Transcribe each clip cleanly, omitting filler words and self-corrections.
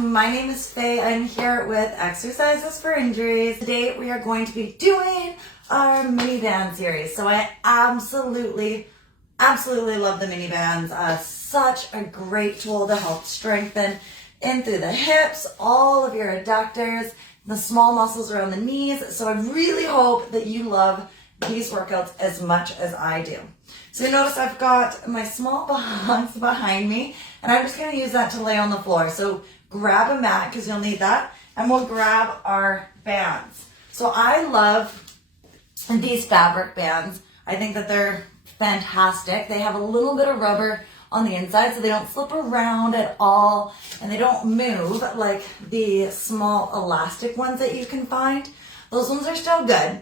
My name is Faye. I'm here with Exercises for Injuries. Today we are going to be doing our mini band series. So I absolutely love the mini bands. Such a great tool to help strengthen in through the hips, all of your adductors, the small muscles around the knees. So I really hope that you love these workouts as much as I do. So you notice I've got my small box behind me, and I'm just going to use that to lay on the floor. So grab a mat because you'll need that, and we'll grab our bands. So I love these fabric bands. I think that they're fantastic. They have a little bit of rubber on the inside so they don't slip around at all, and they don't move like the small elastic ones that you can find. Those ones are still good,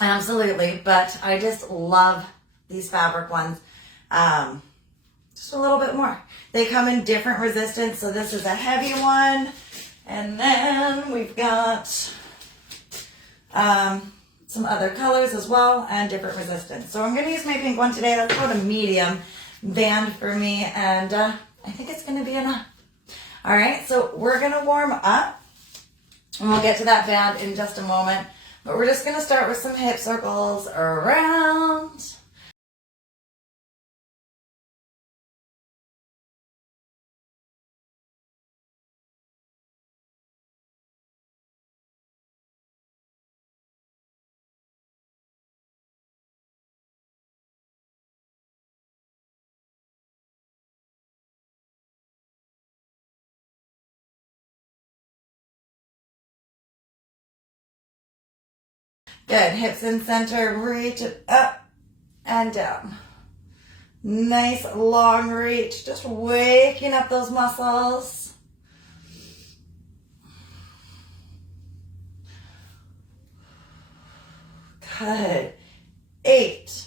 absolutely, but I just love these fabric ones just a little bit more. They come in different resistance, so this is a heavy one, and then we've got some other colors as well and different resistance. So I'm going to use my pink one today. That's about a medium band for me, and I think it's going to be enough. All right, so we're going to warm up, and we'll get to that band in just a moment, but we're just going to start with some hip circles around. Good, hips in center, reach it up and down. Nice long reach, just waking up those muscles. Good. 8,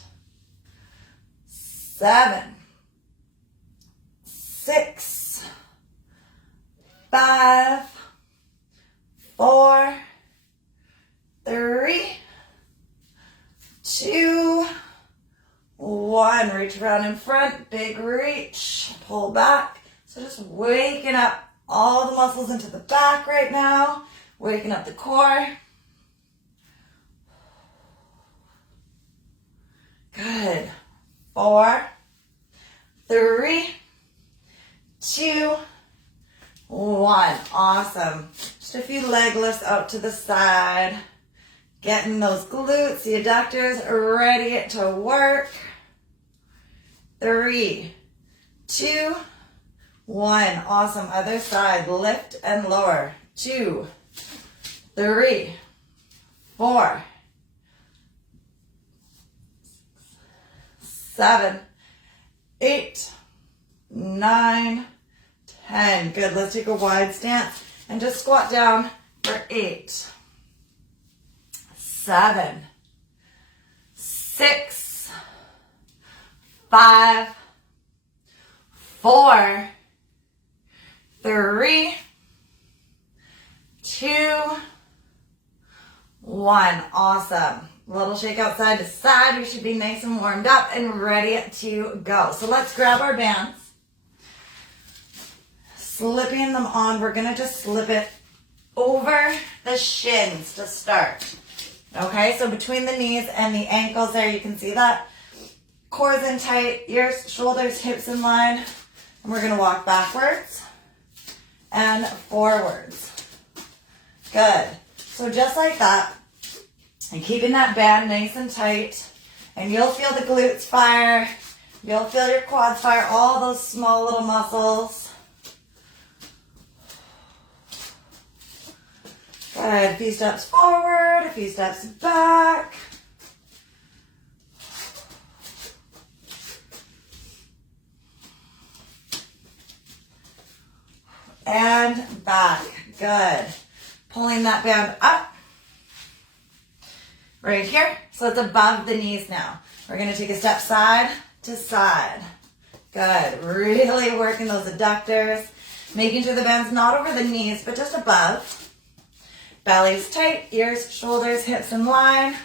7, 6, 5, 4, 3, 2, 1. Reach around in front, big reach, pull back. So just waking up all the muscles into the back right now, waking up the core. Good. 4, 3, 2, 1. Awesome. Just a few leg lifts out to the side. Getting those glutes, the adductors ready to work. 3, 2, 1. Awesome. Other side. Lift and lower. 2, 3, 4, 7, 8, 9, 10. Good. Let's take a wide stance and just squat down for 8, 7, 6, 5, 4, 3, 2, 1. Awesome. Little shake out side to side. We should be nice and warmed up and ready to go. So let's grab our bands. Slipping them on. We're going to just slip it over the shins to start. Okay, so between the knees and the ankles there, you can see that. Core's in tight, ears, shoulders, hips in line. And we're going to walk backwards and forwards. Good. So just like that. And keeping that band nice and tight. And you'll feel the glutes fire. You'll feel your quads fire. All those small little muscles. Good. A few steps forward. A few steps back. And back. Good. Pulling that band up. Right here, so it's above the knees now. We're gonna take a step side to side. Good, really working those adductors, making sure the band's not over the knees, but just above. Belly's tight, ears, shoulders, hips in line.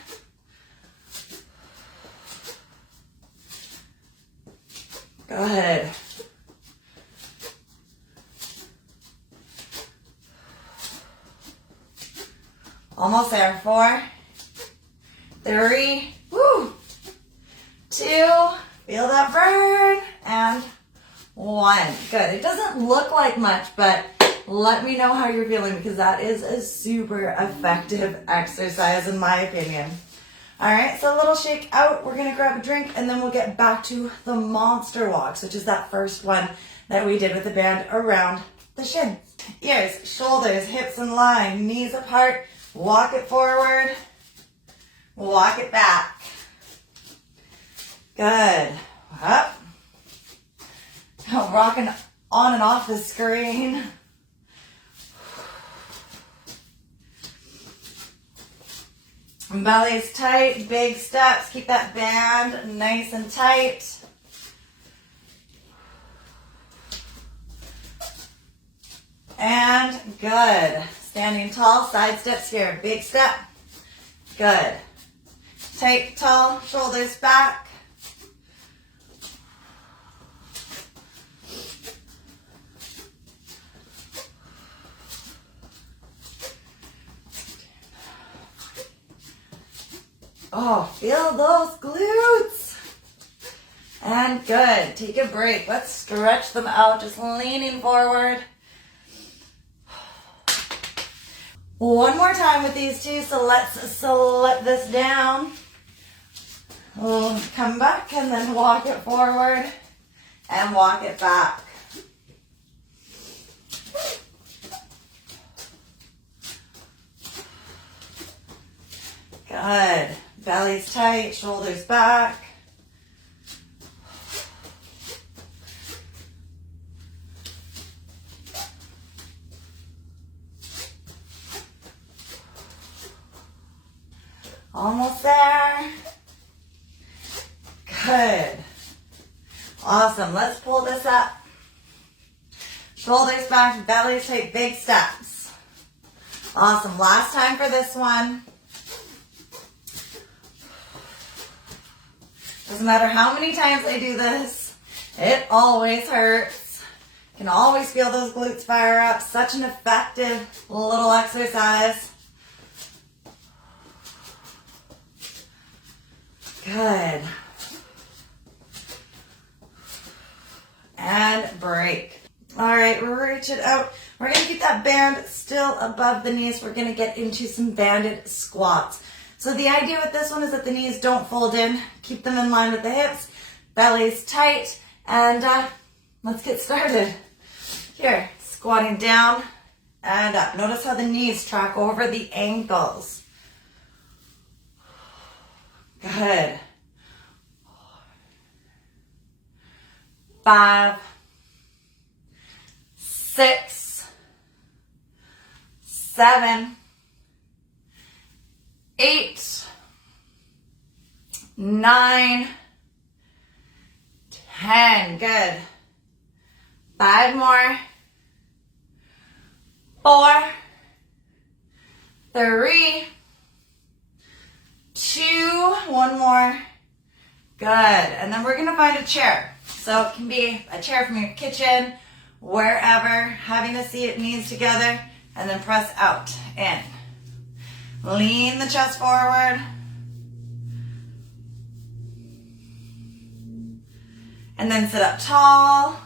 Good. Almost there. 4, 3, 2, feel that burn, and 1. Good. It doesn't look like much, but let me know how you're feeling because that is a super effective exercise in my opinion. All right, so a little shake out. We're going to grab a drink and then we'll get back to the monster walks, which is that first one that we did with the band around the shins. Ears, shoulders, hips in line, knees apart. Walk it forward. Walk it back. Good. Up. Rocking on and off the screen. Belly's tight, big steps. Keep that band nice and tight. And good. Standing tall, side steps here. Big step. Good. Tight, tall, shoulders back. Oh, feel those glutes. And good. Take a break. Let's stretch them out, just leaning forward. One more time with these two, so let's slip this down. We'll come back and then walk it forward and walk it back. Good. Belly's tight, shoulders back. Almost there. Good. Awesome. Let's pull this up. Shoulders back, belly tight, big steps. Awesome. Last time for this one. Doesn't matter how many times I do this, it always hurts. You can always feel those glutes fire up. Such an effective little exercise. Good. And break. All right, reach it out. We're going to keep that band still above the knees. We're going to get into some banded squats. So the idea with this one is that the knees don't fold in. Keep them in line with the hips. Belly's tight. And let's get started. Here, squatting down and up. Notice how the knees track over the ankles. Good. 5, 6, 7, 8, 9, 10. Good. 5 more. 4, 3, 2, 1 more. Good. And then we're going to find a chair. So it can be a chair from your kitchen, wherever, having the seat, knees together, and then press out, in. Lean the chest forward. And then sit up tall.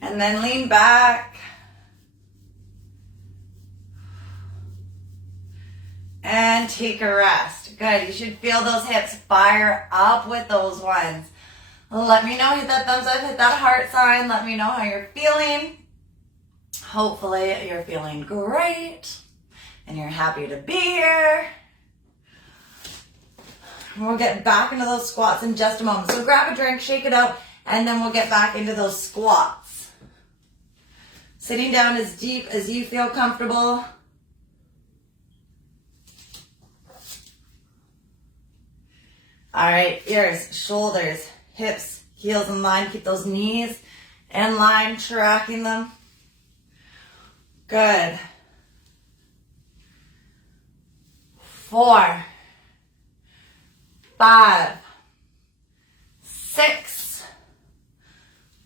And then lean back. And take a rest. Good. You should feel those hips fire up with those ones. Let me know. Hit that thumbs up. Hit that heart sign. Let me know how you're feeling. Hopefully you're feeling great. And you're happy to be here. We'll get back into those squats in just a moment. So grab a drink, shake it out, and then we'll get back into those squats. Sitting down as deep as you feel comfortable. All right, ears, shoulders, hips, heels in line. Keep those knees in line, tracking them. Good. 4, 5, 6,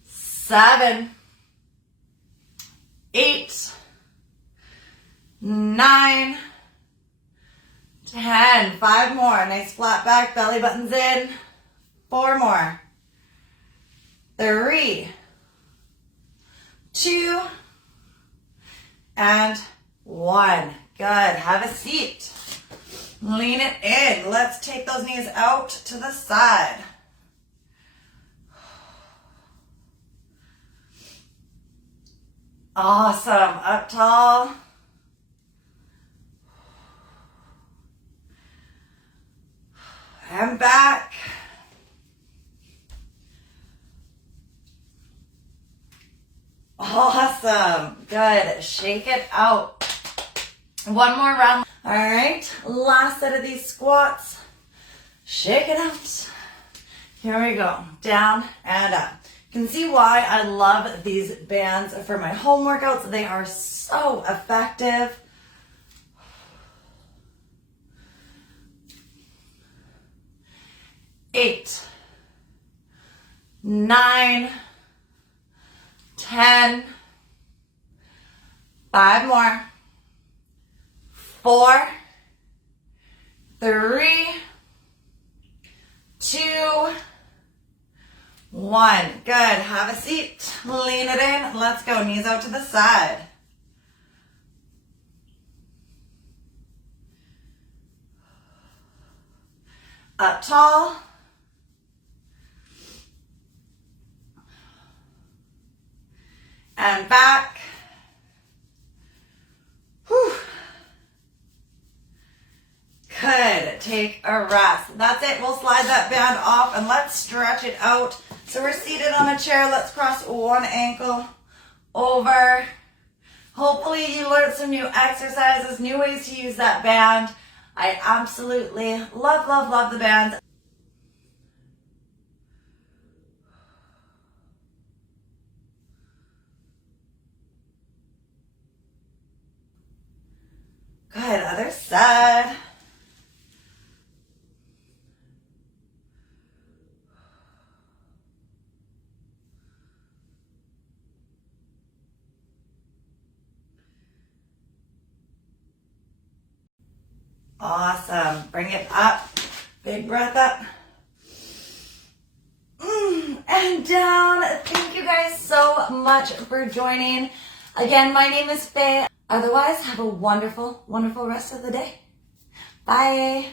7, 8, 9, 10. 5 more. Nice flat back, belly buttons in. 4 more. 3, 2, and 1. Good. Have a seat. Lean it in. Let's take those knees out to the side. Awesome. Up tall. And back. Awesome. Good. Shake it out. One more round. All right. Last set of these squats. Shake it out. Here we go. Down and up. You can see why I love these bands for my home workouts. They are so effective. Eight, 9, 10, 5 more, 4, 3, 2, 1. Good. Have a seat. Lean it in. Let's go. Knees out to the side. Up tall. And back. Whew. Good. Take a rest. That's it. We'll slide that band off and let's stretch it out. So we're seated on a chair. Let's cross one ankle over. Hopefully you learned some new exercises, new ways to use that band. I absolutely love, love, love the bands. Good, other side. Awesome. Bring it up. Big breath up. And down. Thank you guys so much for joining. Again, my name is Faye. Otherwise, have a wonderful, wonderful rest of the day. Bye.